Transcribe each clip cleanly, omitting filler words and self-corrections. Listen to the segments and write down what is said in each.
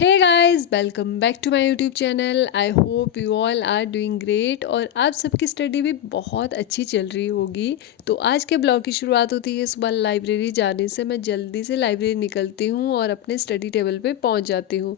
Hey guys, welcome back to my YouTube channel. I hope you all are doing great और आप सबकी study भी बहुत अच्छी चल रही होगी। तो आज के ब्लॉग की शुरुआत होती है सुबह लाइब्रेरी जाने से। मैं जल्दी से लाइब्रेरी निकलती हूँ और अपने स्टडी टेबल पे पहुँच जाती हूँ।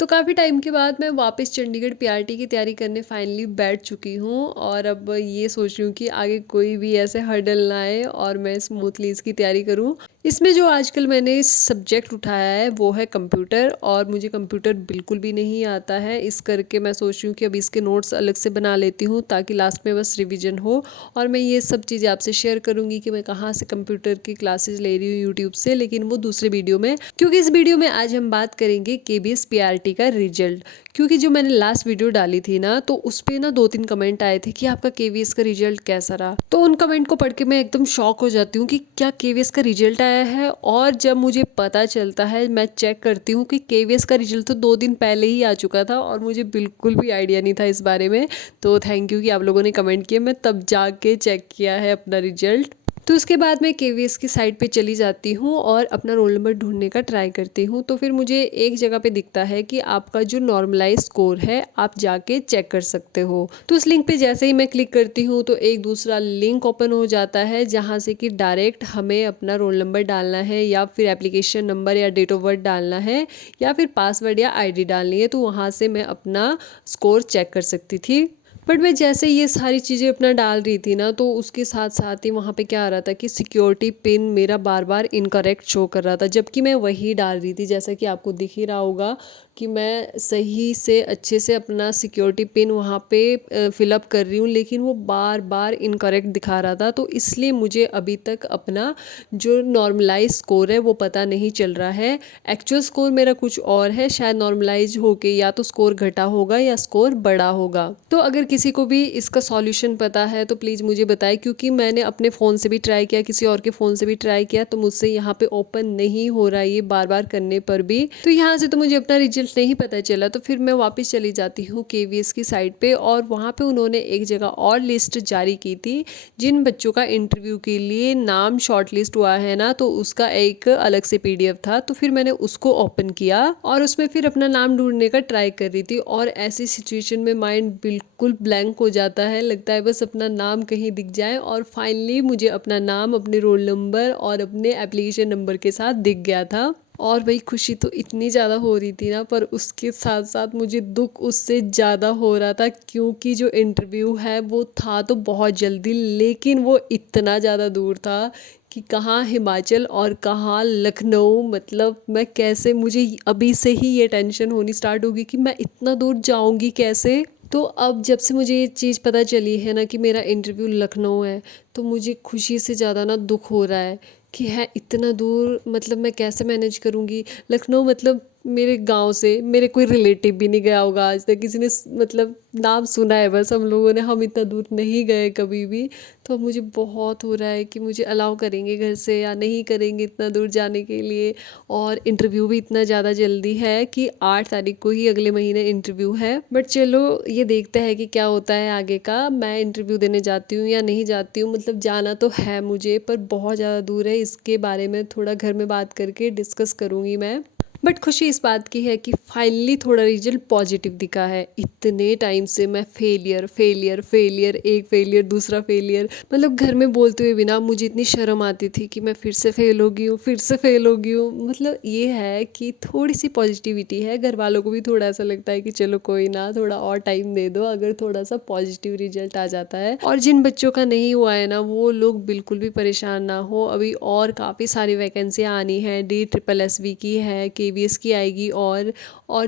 तो काफ़ी टाइम के बाद मैं वापस चंडीगढ़ पीआरटी की तैयारी करने फाइनली बैठ चुकी हूँ और अब ये सोच रही हूँ कि आगे कोई भी ऐसे हर्डल ना आए और मैं स्मूथली इसकी तैयारी करूँ। इसमें जो आजकल मैंने सब्जेक्ट उठाया है वो है कंप्यूटर और मुझे कंप्यूटर बिल्कुल भी नहीं आता है। इस करके मैं सोच रही हूँ कि अब इसके नोट्स अलग से बना लेती हूँ ताकि लास्ट में बस रिवीजन हो। और मैं ये सब चीज़ें आपसे शेयर करूँगी कि मैं कहाँ से कंप्यूटर की क्लासेस ले रही हूँ यूट्यूब से, लेकिन वो दूसरे वीडियो में, क्योंकि इस वीडियो में आज हम बात करेंगे केबीएस पीआरटी का रिजल्ट। क्योंकि जो मैंने लास्ट वीडियो डाली थी ना, तो उस पर ना 2-3 कमेंट आए थे कि आपका केवीएस का रिजल्ट कैसा रहा। तो उन कमेंट को पढ़ के मैं एकदम शॉक हो जाती हूँ कि क्या केवीएस का रिजल्ट आया है। और जब मुझे पता चलता है, मैं चेक करती हूँ कि केवीएस का रिजल्ट तो 2 दिन पहले ही आ चुका था और मुझे बिल्कुल भी आइडिया नहीं था इस बारे में। तो थैंक यू कि आप लोगों ने कमेंट किया, मैं तब जाके चेक किया है अपना रिजल्ट। तो उसके बाद मैं केवीएस की साइट पे चली जाती हूँ और अपना रोल नंबर ढूंढने का ट्राई करती हूँ। तो फिर मुझे एक जगह पे दिखता है कि आपका जो नॉर्मलाइज स्कोर है आप जाके चेक कर सकते हो। तो उस लिंक पे जैसे ही मैं क्लिक करती हूँ तो एक दूसरा लिंक ओपन हो जाता है जहाँ से कि डायरेक्ट हमें अपना रोल नंबर डालना है या फिर एप्लीकेशन नंबर या डेट ऑफ बर्थ डालना है या फिर पासवर्ड या आईडी डालनी है। तो वहाँ से मैं अपना स्कोर चेक कर सकती थी। बट मैं जैसे ये सारी चीज़ें अपना डाल रही थी ना, तो उसके साथ साथ ही वहाँ पे क्या आ रहा था कि सिक्योरिटी पिन मेरा बार बार इनकरेक्ट शो कर रहा था, जबकि मैं वही डाल रही थी। जैसा कि आपको दिख ही रहा होगा कि मैं सही से अच्छे से अपना सिक्योरिटी पिन वहाँ पे फिलअप कर रही हूँ, लेकिन वो बार बार इनकरेक्ट दिखा रहा था। तो इसलिए मुझे अभी तक अपना जो नॉर्मलाइज स्कोर है वो पता नहीं चल रहा है। एक्चुअल स्कोर मेरा कुछ और है, शायद नॉर्मलाइज होके या तो स्कोर घटा होगा या स्कोर बढ़ा होगा। तो अगर किसी को भी इसका सॉल्यूशन पता है तो प्लीज़ मुझे बताएं, क्योंकि मैंने अपने फ़ोन से भी ट्राई किया, किसी और के फ़ोन से भी ट्राई किया, तो मुझसे यहाँ पे ओपन नहीं हो रहा है ये बार बार करने पर भी। तो यहाँ से तो मुझे अपना रिजल्ट नहीं पता चला। तो फिर मैं वापस चली जाती हूँ केवीएस की साइट पे और वहाँ पे उन्होंने एक जगह और लिस्ट जारी की थी जिन बच्चों का इंटरव्यू के लिए नाम शॉर्ट लिस्ट हुआ है ना, तो उसका एक अलग से पीडीएफ था। तो फिर मैंने उसको ओपन किया और उसमें फिर अपना नाम ढूंढने का ट्राई कर रही थी और ऐसी सिचुएशन में माइंड बिल्कुल ब्लैंक हो जाता है, लगता है बस अपना नाम कहीं दिख जाए। और फाइनली मुझे अपना नाम, अपने रोल नंबर और अपने एप्लीकेशन नंबर के साथ दिख गया था। और वही खुशी तो इतनी ज़्यादा हो रही थी ना, पर उसके साथ साथ मुझे दुख उससे ज़्यादा हो रहा था, क्योंकि जो इंटरव्यू है वो था तो बहुत जल्दी, लेकिन वो इतना ज़्यादा दूर था कि कहाँ हिमाचल और कहाँ लखनऊ। मतलब मैं कैसे, मुझे अभी से ही ये टेंशन होनी स्टार्ट होगी कि मैं इतना दूर जाऊंगी कैसे। तो अब जब से मुझे ये चीज़ पता चली है ना कि मेरा इंटरव्यू लखनऊ है, तो मुझे खुशी से ज़्यादा ना दुख हो रहा है कि है इतना दूर, मतलब मैं कैसे मैनेज करूँगी। लखनऊ मतलब मेरे गांव से मेरे कोई रिलेटिव भी नहीं गया होगा आज तक, किसी ने मतलब नाम सुना है बस हम लोगों ने, हम इतना दूर नहीं गए कभी भी। तो अब मुझे बहुत हो रहा है कि मुझे अलाउ करेंगे घर से या नहीं करेंगे इतना दूर जाने के लिए। और इंटरव्यू भी इतना ज़्यादा जल्दी है कि 8 तारीख को ही अगले महीने इंटरव्यू है। बट चलो ये देखते हैं कि क्या होता है आगे का। मैं इंटरव्यू देने जाती हूँ या नहीं जाती हूँ, मतलब जाना तो है मुझे, पर बहुत ज़्यादा दूर है। इसके बारे में थोड़ा घर में बात करके डिस्कस करूँगी मैं। बट खुशी इस बात की है कि फाइनली थोड़ा रिजल्ट पॉजिटिव दिखा है। इतने टाइम से मैं फेलियर फेलियर फेलियर, एक फेलियर दूसरा फेलियर, मतलब घर में बोलते हुए भी ना मुझे इतनी शर्म आती थी कि मैं फिर से फेल हो गई हूँ, फिर से फेल हो गई हूँ। मतलब ये है कि थोड़ी सी पॉजिटिविटी है, घर वालों को भी थोड़ा ऐसा लगता है कि चलो कोई ना, थोड़ा और टाइम दे दो, अगर थोड़ा सा पॉजिटिव रिजल्ट आ जाता है। और जिन बच्चों का नहीं हुआ है ना, वो लोग बिल्कुल भी परेशान ना हो। अभी और काफ़ी सारी वैकेंसियाँ आनी है, DSSSB की है, केवीएस की आएगी और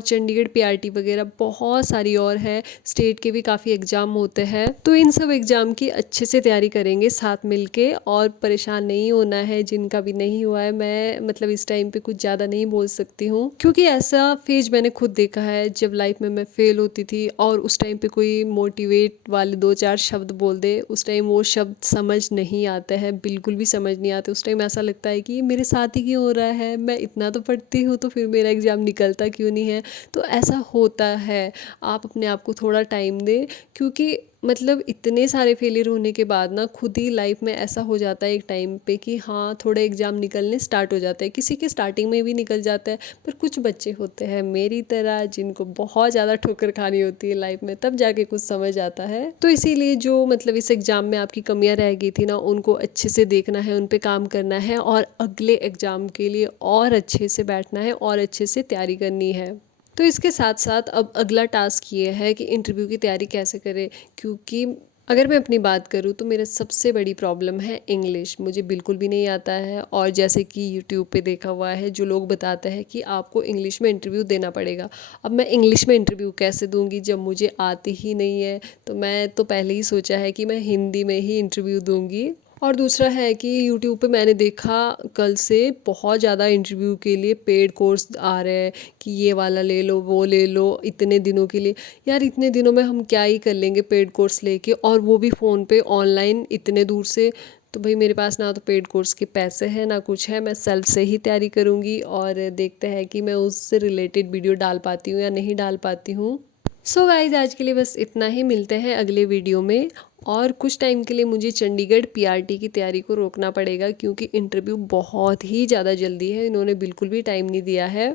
चंडीगढ़ पीआरटी वगैरह बहुत सारी और है। स्टेट के भी काफ़ी एग्ज़ाम होते हैं। तो इन सब एग्ज़ाम की अच्छे से तैयारी करेंगे साथ मिलके, और परेशान नहीं होना है जिनका भी नहीं हुआ है। मैं मतलब इस टाइम पे कुछ ज़्यादा नहीं बोल सकती हूँ, क्योंकि ऐसा फेज मैंने खुद देखा है जब लाइफ में मैं फेल होती थी और उस टाइम पे कोई मोटिवेट वाले 2-4 शब्द बोल दे, उस टाइम वो शब्द समझ नहीं आते हैं, बिल्कुल भी समझ नहीं आते। उस टाइम ऐसा लगता है कि ये मेरे साथ ही क्यों हो रहा है, मैं इतना तो पढ़ती हूँ तो फिर मेरा एग्ज़ाम निकलता क्यों नहीं है। तो ऐसा होता है, आप अपने आप को थोड़ा टाइम दें, क्योंकि मतलब इतने सारे फेलियर होने के बाद ना खुद ही लाइफ में ऐसा हो जाता है एक टाइम पे कि हाँ, थोड़े एग्ज़ाम निकलने स्टार्ट हो जाते हैं। किसी के स्टार्टिंग में भी निकल जाता है, पर कुछ बच्चे होते हैं मेरी तरह जिनको बहुत ज़्यादा ठोकर खानी होती है लाइफ में, तब जाके कुछ समझ आता है। तो इसीलिए जो मतलब इस एग्ज़ाम में आपकी कमियाँ रह गई थी ना, उनको अच्छे से देखना है, उन पे काम करना है और अगले एग्ज़ाम के लिए और अच्छे से बैठना है और अच्छे से तैयारी करनी है। तो इसके साथ-साथ अब अगला टास्क ये है कि इंटरव्यू की तैयारी कैसे करें, क्योंकि अगर मैं अपनी बात करूँ तो मेरा सबसे बड़ी प्रॉब्लम है इंग्लिश। मुझे बिल्कुल भी नहीं आता है और जैसे कि यूट्यूब पे देखा हुआ है जो लोग बताते हैं कि आपको इंग्लिश में इंटरव्यू देना पड़ेगा। अब मैं इंग्लिश में इंटरव्यू कैसे दूँगी जब मुझे आती ही नहीं है? तो मैं तो पहले ही सोचा है कि मैं हिंदी में ही इंटरव्यू दूँगी। और दूसरा है कि यूट्यूब पे मैंने देखा कल से बहुत ज़्यादा इंटरव्यू के लिए पेड कोर्स आ रहे हैं कि ये वाला ले लो, वो ले लो इतने दिनों के लिए। यार इतने दिनों में हम क्या ही कर लेंगे पेड कोर्स लेके, और वो भी फ़ोन पे ऑनलाइन इतने दूर से। तो भाई मेरे पास ना तो पेड कोर्स के पैसे हैं ना कुछ है, मैं सेल्फ से ही तैयारी करूँगी और देखते हैं कि मैं उससे रिलेटेड वीडियो डाल पाती हूँ या नहीं डाल पाती हूँ। सो गाइज आज के लिए बस इतना ही, मिलते हैं अगले वीडियो में। और कुछ टाइम के लिए मुझे चंडीगढ़ पीआरटी की तैयारी को रोकना पड़ेगा क्योंकि इंटरव्यू बहुत ही ज़्यादा जल्दी है, इन्होंने बिल्कुल भी टाइम नहीं दिया है।